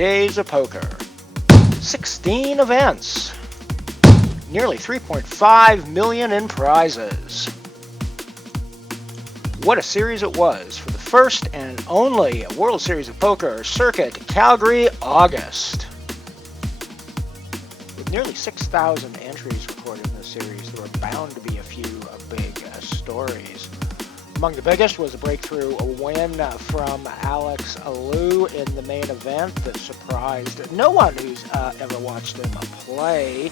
days of poker. 16 events. Nearly $3.5 million in prizes. What a series it was for the first and only World Series of Poker Circuit Calgary, August. With nearly 6,000 entries recorded in the series, there were bound to be a few big stories. Among the biggest was a breakthrough win from Alex Liu in the main event that surprised no one who's ever watched him play.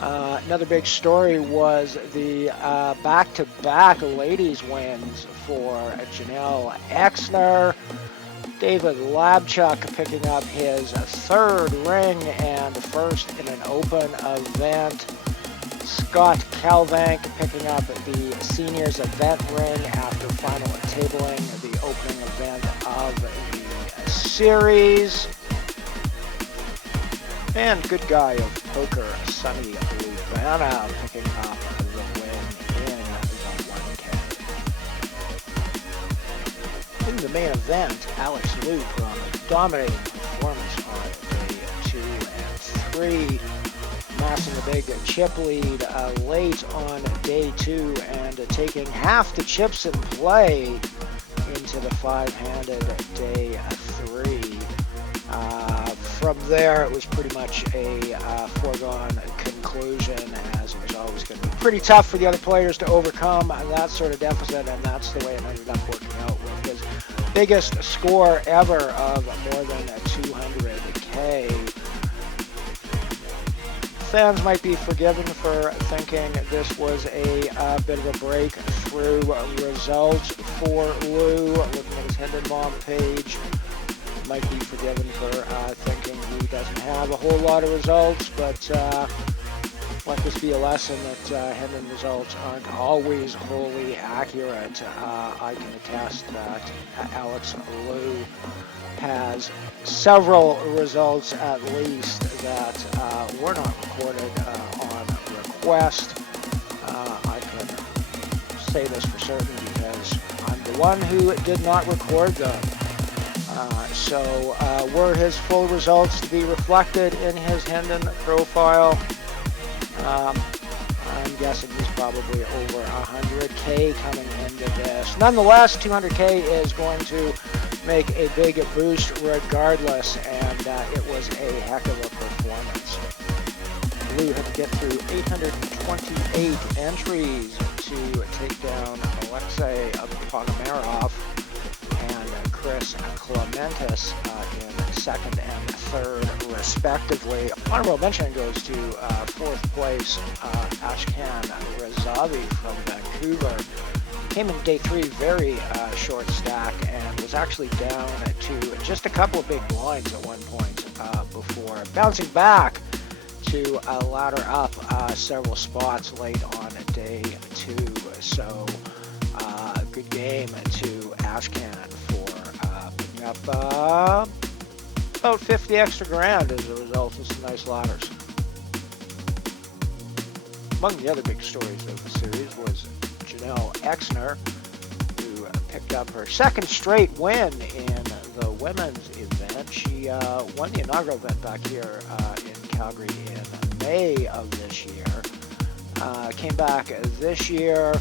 Another big story was the back-to-back ladies wins for Jenelle Exner. David Labchuk picking up his third ring and first in an open event. Scott Calvank picking up the seniors event ring after final tabling the opening event of the series. And good guy of poker, Sunny Lubana, picking up the win in the 1K. In the main event, Alex Liu put on a dominating performance on day 2 and 3, amassing a big chip lead late on day 2 and taking half the chips in play into the 5-handed day 3. From there, it was pretty much a foregone conclusion, as it was always going to be pretty tough for the other players to overcome that sort of deficit, and that's the way it ended up working out with his biggest score ever of more than 200K. Fans might be forgiven for thinking this was a bit of a breakthrough result for Liu. Looking at his Hindenbaum page, might be forgiven for thinking he doesn't have a whole lot of results, but let this be a lesson that Hendon results aren't always wholly accurate. I can attest that Alex Liu has several results at least that were not recorded on request. I can say this for certain because I'm the one who did not record them. So were his full results to be reflected in his Hendon profile? I'm guessing he's probably over 100K coming into this. Nonetheless, 200K is going to make a big boost regardless, and it was a heck of a performance. Liu had to get through 828 entries to take down Alexei Ponomarov and Chris Clementis in second and third, respectively. Honorable mention goes to fourth place Ashkan Razavi from Vancouver. Came in day 3 very short stack and was actually down to just a couple of big blinds at one point before bouncing back to ladder up several spots late on day 2. So good game to Ashkan for picking up about 50 extra grand as a result of some nice ladders. Among the other big stories of the series was Jenelle Exner, who picked up her second straight win in the women's event. She won the inaugural event back here in Calgary in May of this year. Came back this year,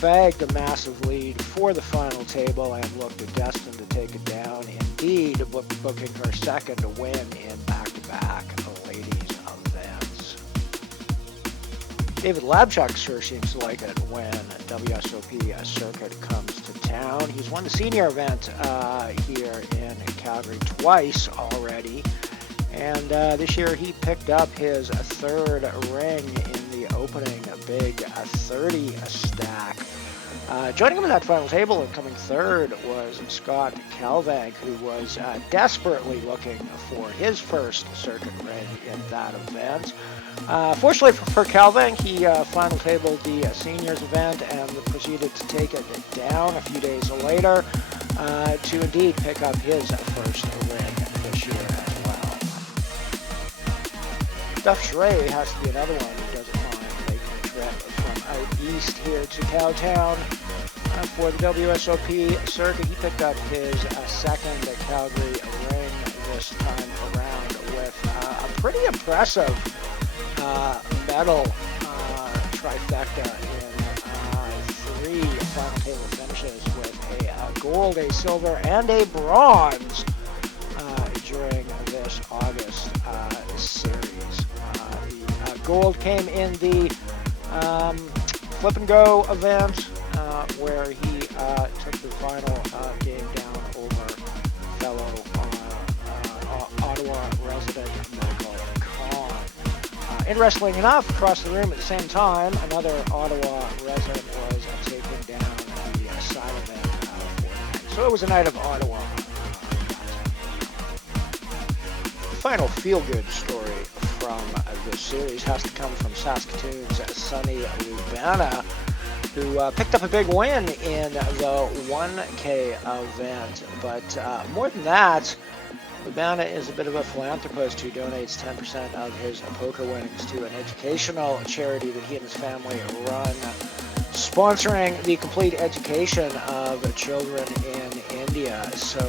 bagged a massive lead for the final table, and looked destined to take it down. Indeed, booking her second win in back-to-back ladies events. David Labchuk sure seems to like it when WSOP-Circuit comes to town. He's won the senior event here in Calgary twice already, and this year he picked up his third ring in the opening big 30 stack. Joining him at that final table and coming third was Scott Calvank, who was desperately looking for his first circuit ring in that event. Fortunately for Calvank, he final tabled the seniors event and proceeded to take it down a few days later to indeed pick up his first ring this year as well. Duff Charette has to be another one who doesn't mind making a trip from out east here to Cowtown for the WSOP circuit. He picked up his second Calgary ring this time around with a pretty impressive medal trifecta in 3 final table finishes with a gold, a silver, and a bronze during this August series. The gold came in the flip and go event where he took the final game down over fellow Ottawa resident Michael Kahn. Interestingly enough, across the room at the same time, another Ottawa resident was taking down the side event for the night. So it was a night of Ottawa. The final feel-good story from this series has to come from Saskatoon's Sunny Lubana, who picked up a big win in the 1K event. But more than that, Lubana is a bit of a philanthropist who donates 10% of his poker winnings to an educational charity that he and his family run, sponsoring the complete education of children in India. So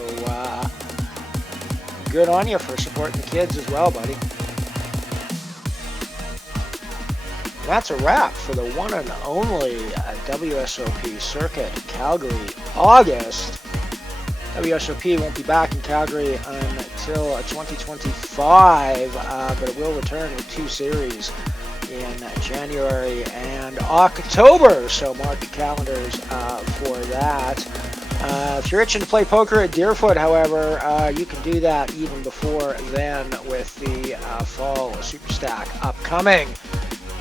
good on you for supporting the kids as well, buddy. That's a wrap for the one and only WSOP-Circuit Calgary August. WSOP won't be back in Calgary until 2025, but it will return with 2 series in January and October, so mark your calendars for that. If you're itching to play poker at Deerfoot, however, you can do that even before then with the fall Super Stack upcoming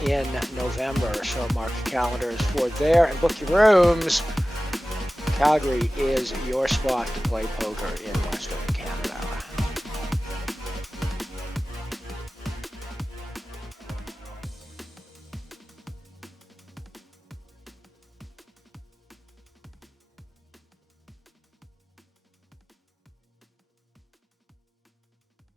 in November, so mark your calendars for there and book your rooms. Calgary is your spot to play poker in Western Canada.